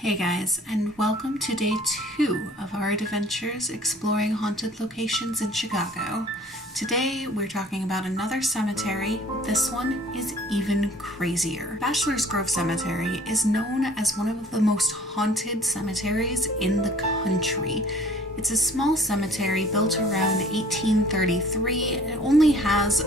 Hey guys, and welcome to day 2 of our adventures exploring haunted locations in Chicago. Today we're talking about another cemetery. This one is even crazier. Bachelor's Grove Cemetery is known as one of the most haunted cemeteries in the country. It's a small cemetery built around 1833. It only has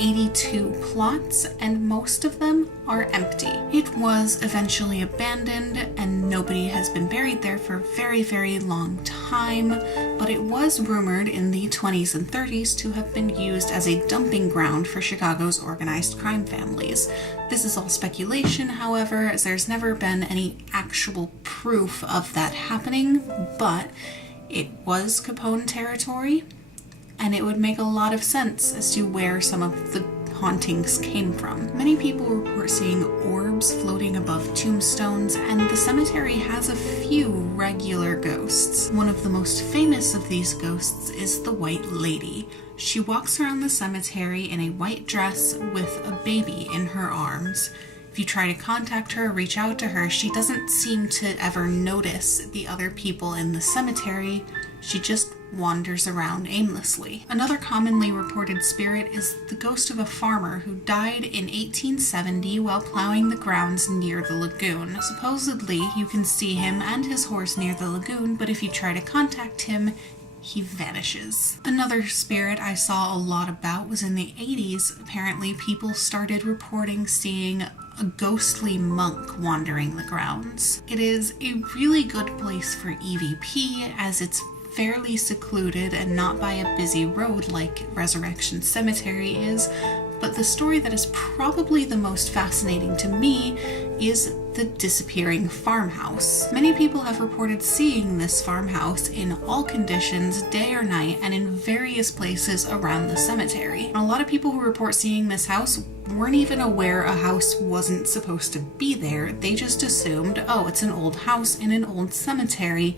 82 plots, and most of them are empty. It was eventually abandoned and nobody has been buried there for a very long time, but it was rumored in the 20s and 30s to have been used as a dumping ground for Chicago's organized crime families. This is all speculation, however, as there's never been any actual proof of that happening, but it was Capone territory, and it would make a lot of sense as to where some of the hauntings came from. Many people report seeing orbs floating above tombstones, and the cemetery has a few regular ghosts. One of the most famous of these ghosts is the White Lady. She walks around the cemetery in a white dress with a baby in her arms. If you try to contact her or reach out to her, she doesn't seem to ever notice the other people in the cemetery. She just wanders around aimlessly. Another commonly reported spirit is the ghost of a farmer who died in 1870 while plowing the grounds near the lagoon. Supposedly, you can see him and his horse near the lagoon, but if you try to contact him, he vanishes. Another spirit I saw a lot about was in the 80s. Apparently, people started reporting seeing a ghostly monk wandering the grounds. It is a really good place for EVP, as it's fairly secluded and not by a busy road like Resurrection Cemetery is, but the story that is probably the most fascinating to me is the disappearing farmhouse. Many people have reported seeing this farmhouse in all conditions, day or night, and in various places around the cemetery. A lot of people who report seeing this house weren't even aware a house wasn't supposed to be there. They just assumed, oh, it's an old house in an old cemetery,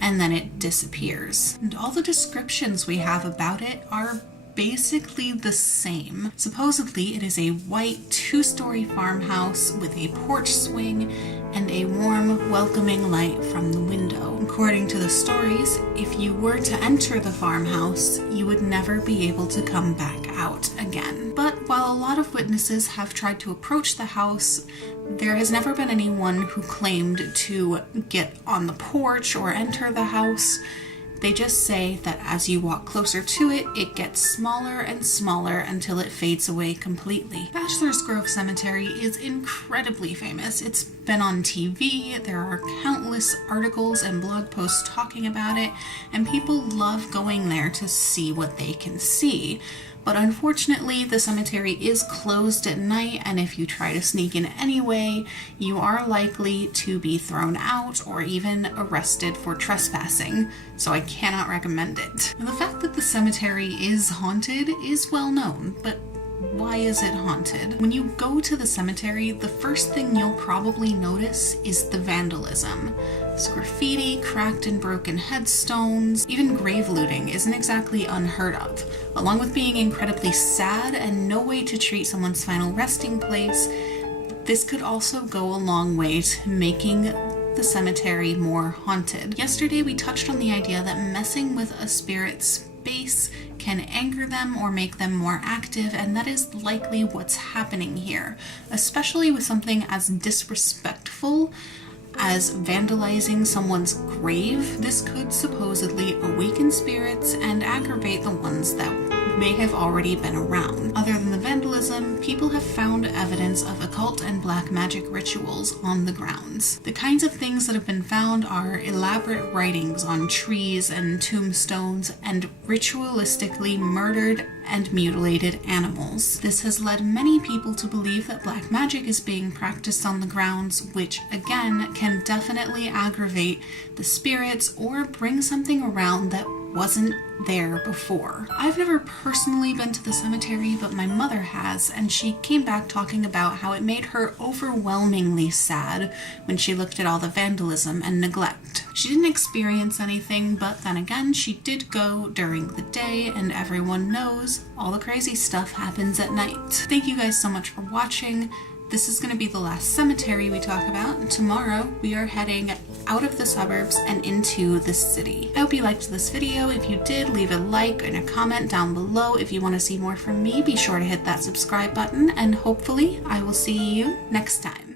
and then it disappears. And all the descriptions we have about it are basically the same. Supposedly, it is a white 2-story farmhouse with a porch swing and a warm, welcoming light from the window. According to the stories, if you were to enter the farmhouse, you would never be able to come back out again. But while a lot of witnesses have tried to approach the house, there has never been anyone who claimed to get on the porch or enter the house. They just say that as you walk closer to it, it gets smaller and smaller until it fades away completely. Bachelor's Grove Cemetery is incredibly famous. It's been on TV, there are countless articles and blog posts talking about it, and people love going there to see what they can see. But unfortunately, the cemetery is closed at night, and if you try to sneak in anyway, you are likely to be thrown out or even arrested for trespassing, so I cannot recommend it. And the fact that the cemetery is haunted is well known, but why is it haunted? When you go to the cemetery, the first thing you'll probably notice is the vandalism. There's graffiti, cracked and broken headstones, even grave looting isn't exactly unheard of. Along with being incredibly sad and no way to treat someone's final resting place, this could also go a long way to making the cemetery more haunted. Yesterday we touched on the idea that messing with a spirit's space can anger them or make them more active, and that is likely what's happening here, especially with something as disrespectful as vandalizing someone's grave. This could supposedly awaken spirits and aggravate the ones that may have already been around. Other than the vandalism, people have found evidence of occult and black magic rituals on the grounds. The kinds of things that have been found are elaborate writings on trees and tombstones and ritualistically murdered and mutilated animals. This has led many people to believe that black magic is being practiced on the grounds, which again can definitely aggravate the spirits or bring something around that wasn't there before. I've never personally been to the cemetery, but my mother has, and she came back talking about how it made her overwhelmingly sad when she looked at all the vandalism and neglect. She didn't experience anything, but then again, she did go during the day, and everyone knows all the crazy stuff happens at night. Thank you guys so much for watching. this is going to be the last cemetery we talk about. Tomorrow we are heading out of the suburbs and into the city. I hope you liked this video. If you did, leave a like and a comment down below. If you want to see more from me, be sure to hit that subscribe button, and hopefully I will see you next time.